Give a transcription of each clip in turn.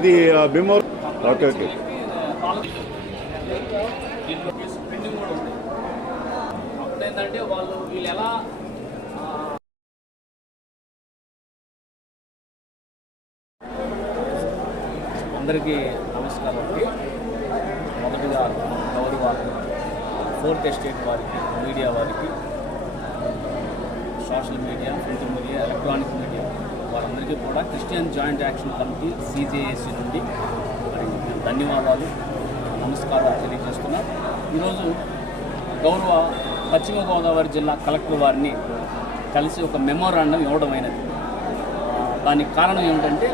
ఇది memo. Okay okay. ఏంటంటే వాళ్ళు వీళ్ళు ఎలా అందరికీ నమస్కారం అండి. మొదటిగా గౌరవ 4th ఎస్టేట్ వారికి, మీడియా వారికి, social media, print media, electronic media వారందరికీ కూడా Christian joint action committee CJAC నుండి మరి ధన్యవాదాలు, నమస్కారాలు తెలియజేస్తున్నాం. ఈరోజు గౌరవ పశ్చిమ గోదావరి జిల్లా కలెక్టర్ వారిని కలిసి ఒక మెమోరాండం ఇవ్వడమైనది. దానికి కారణం ఏమిటంటే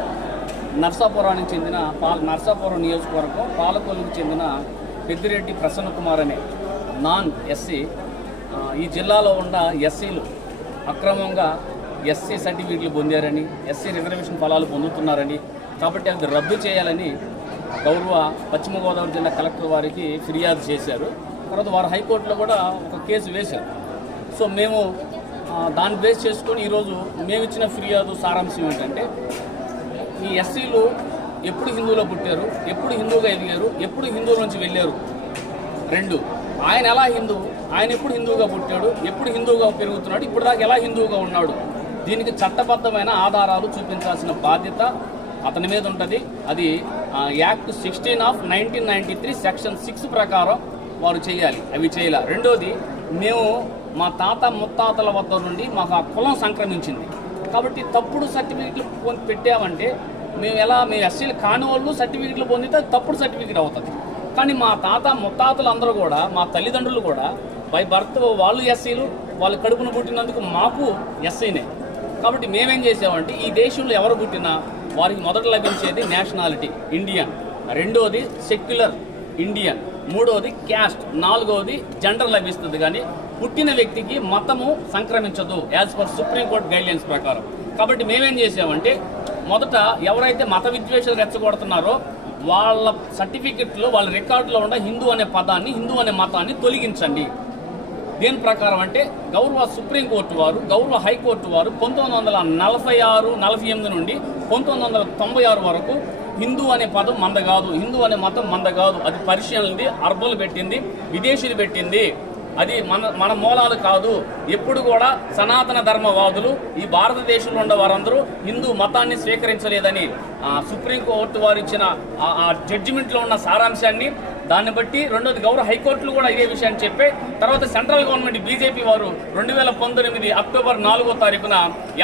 నర్సాపురానికి చెందిన నర్సాపురం నియోజకవర్గం పాలకొల్లుకు చెందిన పెద్దిరెడ్డి ప్రసన్న కుమార్ అనే నాన్ ఎస్సీ ఈ జిల్లాలో ఉన్న ఎస్సీలు అక్రమంగా ఎస్సీ సర్టిఫికెట్లు పొందారని, ఎస్సీ రిజర్వేషన్ ఫలాలు పొందుతున్నారని, కాబట్టి అది రద్దు చేయాలని గౌరవ పశ్చిమ గోదావరి జిల్లా కలెక్టర్ వారికి ఫిర్యాదు చేశారు. తర్వాత వారు హైకోర్టులో కూడా ఒక కేసు వేశారు. సో మేము దాన్ని బేస్ చేసుకొని ఈరోజు మేము ఇచ్చిన ఫిర్యాదు సారాంశం ఏంటంటే, ఈ ఎస్సీలు ఎప్పుడు హిందువులో పుట్టారు, ఎప్పుడు హిందువుగా ఎదిగారు, ఎప్పుడు హిందువుల నుంచి వెళ్ళారు. 2, ఆయన ఎలా హిందువు, ఆయన ఎప్పుడు హిందువుగా పుట్టాడు, ఎప్పుడు హిందువుగా పెరుగుతున్నాడు, ఇప్పుడు దాకా ఎలా హిందువుగా ఉన్నాడు, దీనికి చట్టబద్ధమైన ఆధారాలు చూపించాల్సిన బాధ్యత అతని మీద ఉంటుంది. అది యాక్ట్ 16 ఆఫ్ 1993 సెక్షన్ 6 ప్రకారం వారు చేయాలి. అవి చేయాలి. రెండోది, మేము మా తాత ముత్తాతల వద్ద నుండి మాకు ఆ కులం సంక్రమించింది కాబట్టి తప్పుడు సర్టిఫికెట్లు పెట్టామంటే మేము ఎస్సీలు కాని వాళ్ళు సర్టిఫికెట్లు పొందితే తప్పుడు సర్టిఫికెట్ అవుతుంది. కానీ మా తాత ముత్తాతలు అందరూ కూడా, మా తల్లిదండ్రులు కూడా బై బర్త్ వాళ్ళు ఎస్సీలు, వాళ్ళు కడుపును పుట్టినందుకు మాకు ఎస్సీనే. కాబట్టి మేమేం చేసామంటే, ఈ దేశంలో ఎవరు పుట్టినా వారికి మొదట లభించేది నేషనాలిటీ ఇండియన్, రెండోది సెక్యులర్ ఇండియన్, మూడోది క్యాస్ట్, నాలుగోది జెండర్ లభిస్తుంది. కానీ పుట్టిన వ్యక్తికి మతము సంక్రమించదు యాజ్ పర్ సుప్రీంకోర్టు గైడ్లైన్స్ ప్రకారం. కాబట్టి మేమేం చేసామంటే, మొదట ఎవరైతే మత విద్వేషాలు రెచ్చగొడుతున్నారో వాళ్ళ సర్టిఫికెట్లో, వాళ్ళ రికార్డులో ఉన్న హిందూ అనే పదాన్ని, హిందూ అనే మతాన్ని తొలగించండి. దేని ప్రకారం అంటే, గౌరవ సుప్రీంకోర్టు వారు, గౌరవ హైకోర్టు వారు 1946-48 నుండి 1996 వరకు హిందూ అనే పదం మంద కాదు, హిందూ అనే మతం మంద కాదు, అది పర్షియన్ది, అరబ్బులు పెట్టింది, విదేశీయులు పెట్టింది, అది మన మూలాలు కాదు. ఎప్పుడు కూడా సనాతన ధర్మవాదులు ఈ భారతదేశంలో ఉన్న వారందరూ హిందూ మతాన్ని స్వీకరించలేదని సుప్రీంకోర్టు వారు ఇచ్చిన ఆ జడ్జిమెంట్లో ఉన్న సారాంశాన్ని, దాన్ని బట్టి రెండోది గౌరవ హైకోర్టులు కూడా ఇదే విషయాన్ని చెప్పే తర్వాత సెంట్రల్ గవర్నమెంట్ బీజేపీ వారు 2019 అక్టోబర్ 4వ తారీఖున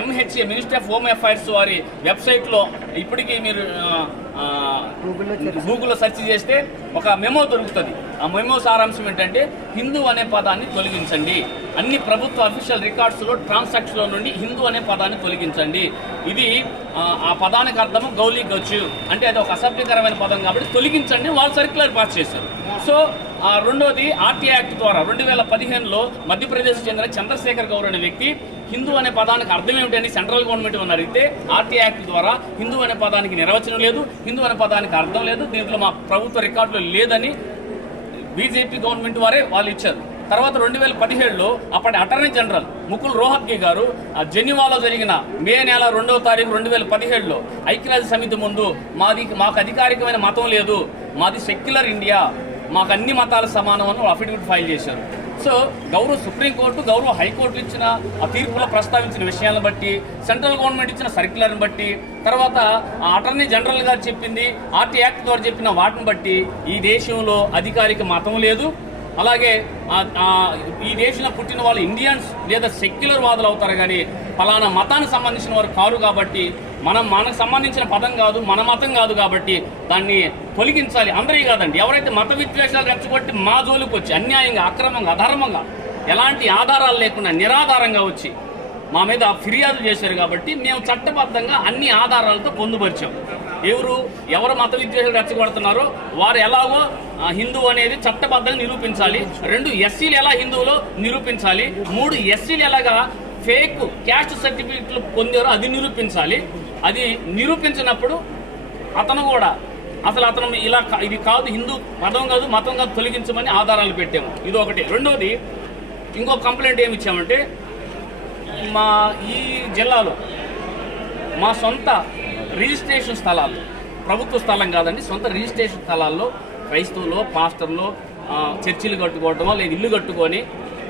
MHA ministry of home affairs వారి వెబ్సైట్లో ఇప్పటికీ మీరు గూగుల్లో సెర్చ్ చేస్తే ఒక మెమో దొరుకుతుంది. ఆ మెమో సారాంశం ఏంటంటే, హిందూ అనే పదాన్ని తొలగించండి, అన్ని ప్రభుత్వ అఫీషియల్ రికార్డ్స్లో ట్రాన్సాక్షన్లో నుండి హిందూ అనే పదాన్ని తొలగించండి. ఇది ఆ పదానికి అర్థము గౌలీ గచ్చు, అంటే అది ఒక అసభ్యకరమైన పదం కాబట్టి తొలగించండి, వాళ్ళు సర్క్యులర్ పాస్ చేశారు. సో రెండోది, RT యాక్ట్ ద్వారా 2015లో మధ్యప్రదేశ్ చెందిన చంద్రశేఖర్ గౌర్ అనే వ్యక్తి హిందూ అనే పదానికి అర్థం ఏమిటని సెంట్రల్ గవర్నమెంట్ అని అడిగితే, RT యాక్ట్ ద్వారా హిందూ అనే పదానికి నిర్వచనం లేదు, హిందూ అనే పదానికి అర్థం లేదు, దీంట్లో మా ప్రభుత్వ రికార్డులో లేదని బీజేపీ గవర్నమెంట్ వారే వాళ్ళు ఇచ్చారు. తర్వాత 2017లో అప్పటి అటార్నీ జనరల్ ముకుల్ రోహత్గి గారు జెనీవాలో జరిగిన మే నెల 2వ తారీఖు 2017లో ఐక్యరాజ్య సమితి ముందు మాకు అధికారికమైన మతం లేదు, మాది సెక్యులర్ ఇండియా, మాకు అన్ని మతాలు సమానం అని అఫిడవిట్ ఫైల్ చేశారు. సో గౌరవ సుప్రీంకోర్టు, గౌరవ హైకోర్టు ఇచ్చిన ఆ తీర్పులో ప్రస్తావించిన విషయాలను బట్టి, సెంట్రల్ గవర్నమెంట్ ఇచ్చిన సర్క్యులర్ని బట్టి, తర్వాత అటార్నీ జనరల్ గారు చెప్పింది, RT యాక్ట్ ద్వారా చెప్పిన వాటిని బట్టి ఈ దేశంలో అధికారిక మతం లేదు. అలాగే ఈ దేశంలో పుట్టిన వాళ్ళు ఇండియన్స్ లేదా సెక్యులర్ వాదులు అవుతారు, కానీ ఫలానా మతానికి సంబంధించిన వారు కారు. కాబట్టి మనకు సంబంధించిన పదం కాదు, మన మతం కాదు, కాబట్టి దాన్ని తొలగించాలి. అందరికీ కాదండి, ఎవరైతే మత విద్వేషాలు రెచ్చగొట్టి మా జోలికి వచ్చి అన్యాయంగా, అక్రమంగా, అధర్మంగా, ఎలాంటి ఆధారాలు లేకుండా నిరాధారంగా వచ్చి మా మీద ఫిర్యాదు చేశారు. కాబట్టి మేము చట్టబద్ధంగా అన్ని ఆధారాలతో పొందుపరిచాం. ఎవరు మత విద్వేషాలు రెచ్చగొడుతున్నారో వారు ఎలాగో హిందూ అనేది చట్టబద్ధంగా నిరూపించాలి. 2 ఎస్సీలు ఎలా హిందువులో నిరూపించాలి. 3 ఎస్సీలు ఎలాగా ఫేక్ క్యాస్ట్ సర్టిఫికెట్లు పొందారో అది నిరూపించాలి. అది నిరూపించినప్పుడు అతను కూడా అతను ఇలా ఇది కాదు, హిందూ పదం కాదు, మతం కాదు, తొలగించమని ఆధారాలు పెట్టాము. ఇది ఒకటి. రెండోది, ఇంకో కంప్లైంట్ ఏమి ఇచ్చామంటే, ఈ జిల్లాలో మా సొంత రిజిస్ట్రేషన్ స్థలాలు ప్రభుత్వ స్థలం కాదండి, సొంత రిజిస్ట్రేషన్ స్థలాల్లో క్రైస్తవులు పాస్టర్లు చర్చిలు కట్టుకోవటమో లేదు ఇల్లు కట్టుకొని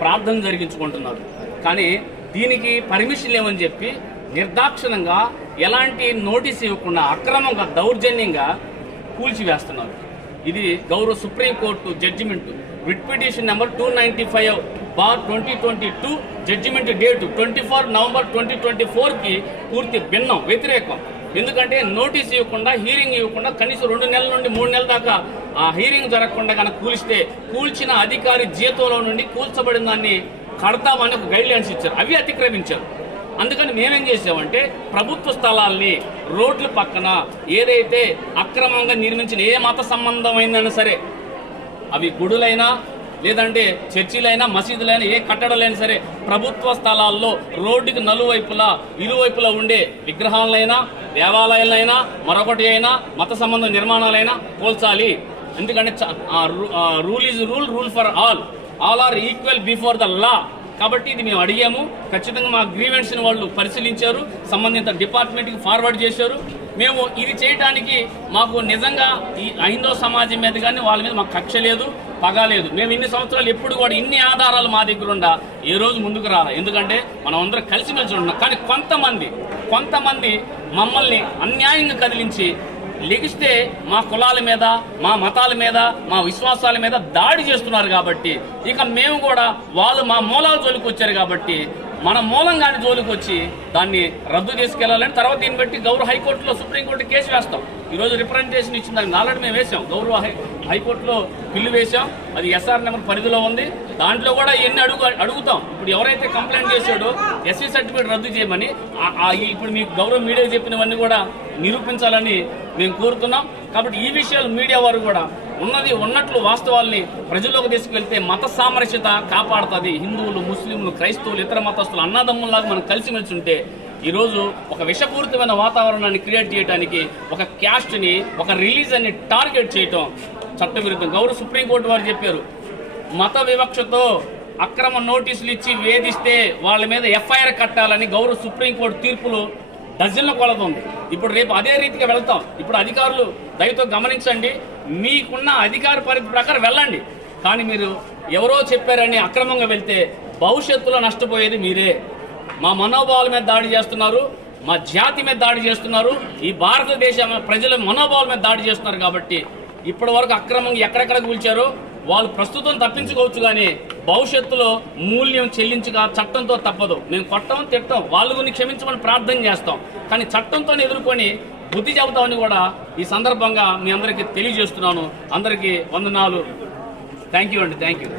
ప్రార్థన జరిగించుకుంటున్నారు. కానీ దీనికి పర్మిషన్ లేవని చెప్పి నిర్దాక్షిణంగా ఎలాంటి నోటీస్ ఇవ్వకుండా అక్రమంగా దౌర్జన్యంగా కూల్చివేస్తున్నారు. ఇది గౌరవ supreme court judgement writ petition number 295/2022 judgement date 24 November 2024కి పూర్తి భిన్నం, వ్యతిరేకం. ఎందుకంటే నోటీస్ ఇవ్వకుండా హీరింగ్ ఇవ్వకుండా కనీసం 2 నెలల నుండి 3 నెలల దాకా ఆ హీరింగ్ జరగకుండా కనుక కూల్చితే కూల్చిన అధికారి జీతంలో నుండి కూల్చబడిన దాన్ని కడతామని ఒక గైడ్ లైన్స్ ఇచ్చారు, అవి అతిక్రమించారు. అందుకని మేమేం చేసామంటే ప్రభుత్వ స్థలాల్ని రోడ్ల పక్కన ఏదైతే అక్రమంగా నిర్మించిన ఏ మత సంబంధమైందైనా సరే, అవి గుడులైనా లేదంటే చర్చిలైనా మసీదులైనా ఏ కట్టడాలైనా సరే ప్రభుత్వ స్థలాల్లో రోడ్డుకి నలువైపులా ఇరువైపులా ఉండే విగ్రహాలైనా దేవాలయాలైనా మరొకటి అయినా మత సంబంధ నిర్మాణాలైనా పోల్చాలి. ఎందుకంటే rule is rule for all are equal before the law. కాబట్టి ఇది మేము అడిగాము. ఖచ్చితంగా మా గ్రీవెన్స్ని వాళ్ళు పరిశీలించారు, సంబంధిత డిపార్ట్మెంట్కి ఫార్వర్డ్ చేశారు. మేము ఇది చేయడానికి మాకు నిజంగా ఈ హైందవ సమాజం మీద కానీ వాళ్ళ మీద మాకు కక్ష లేదు, పగ లేదు. మేము ఇన్ని సంవత్సరాలు ఎప్పుడు కూడా ఇన్ని ఆధారాలు మా దగ్గర ఉండా ఏ రోజు ముందుకు రాలి. ఎందుకంటే మనం అందరం కలిసిమెలిసి ఉంటున్నాం. కానీ కొంతమంది మమ్మల్ని అన్యాయంగా కదిలించి లెగిస్తే మా కులాల మీద మా మతాల మీద మా విశ్వాసాల మీద దాడి చేస్తున్నారు. కాబట్టి ఇక మేము కూడా వాళ్ళు మా మూలాల జోలికి వచ్చారు కాబట్టి మన మూలంగాని జోలికి వచ్చి దాన్ని రద్దు చేసుకెళ్లాలని తర్వాత దీన్ని బట్టి గౌరవ హైకోర్టులో సుప్రీంకోర్టు కేసు వేస్తాం. ఈరోజు రిప్రజెంటేషన్ ఇచ్చిన దాన్ని ఆల్రెడీ మేము వేసాం, గౌరవ హైకోర్టులో బిల్లు వేసాం. అది ఎస్ఆర్ నెంబర్ పరిధిలో ఉంది. దాంట్లో కూడా ఎన్ని అడుగుతాం. ఇప్పుడు ఎవరైతే కంప్లైంట్ చేశాడో ఎస్సీ సర్టిఫికేట్ రద్దు చేయమని ఇప్పుడు మీకు గౌరవ మీడియా చెప్పినవన్నీ కూడా నిరూపించాలని మేము కోరుతున్నాం. కాబట్టి ఈ విషయాలు మీడియా వారు కూడా ఉన్నట్లు వాస్తవాల్ని ప్రజల్లోకి తీసుకువెళ్తే మత సామరస్యత కాపాడుతుంది. హిందువులు ముస్లింలు క్రైస్తవులు ఇతర మతస్థులు అన్నదమ్ముల్లాగా మనం కలిసిమెలిసి ఉంటే ఈరోజు ఒక విషపూరితమైన వాతావరణాన్ని క్రియేట్ చేయడానికి ఒక క్యాస్ట్ని ఒక రిలీజన్ని టార్గెట్ చేయటం చట్టవిరుద్ధం. గౌరవ సుప్రీంకోర్టు వారు చెప్పారు, మత వివక్షతో అక్రమ నోటీసులు ఇచ్చి వేధిస్తే వాళ్ళ మీద ఎఫ్ఐఆర్ కట్టాలని గౌరవ సుప్రీంకోర్టు తీర్పులు డజన్ల కొలతుంది. ఇప్పుడు రేపు అదే రీతిగా వెళ్తాం. ఇప్పుడు అధికారులు దయతో గమనించండి, మీకున్న అధికార పరిధి ప్రకారం వెళ్ళండి. కానీ మీరు ఎవరో చెప్పారని అక్రమంగా వెళ్తే భవిష్యత్తులో నష్టపోయేది మీరే. మా మనోభావాల మీద దాడి చేస్తున్నారు, మా జాతి మీద దాడి చేస్తున్నారు, ఈ భారతదేశ ప్రజల మనోభావాల మీద దాడి చేస్తున్నారు. కాబట్టి ఇప్పటి వరకు అక్రమంగా ఎక్కడెక్కడ కూల్చారో వాళ్ళు ప్రస్తుతం తప్పించుకోవచ్చు, కానీ భవిష్యత్తులో మూల్యం చెల్లించగా చట్టంతో తప్పదు. మేము కొట్టం తిట్టం వాళ్ళ గురించి క్షమించమని ప్రార్థన చేస్తాం, కానీ చట్టంతో ఎదుర్కొని బుద్ధి చెబుతామని కూడా ఈ సందర్భంగా మీ అందరికీ తెలియజేస్తున్నాను. అందరికీ వందనాలు. థ్యాంక్ యూ అండి. Thank you.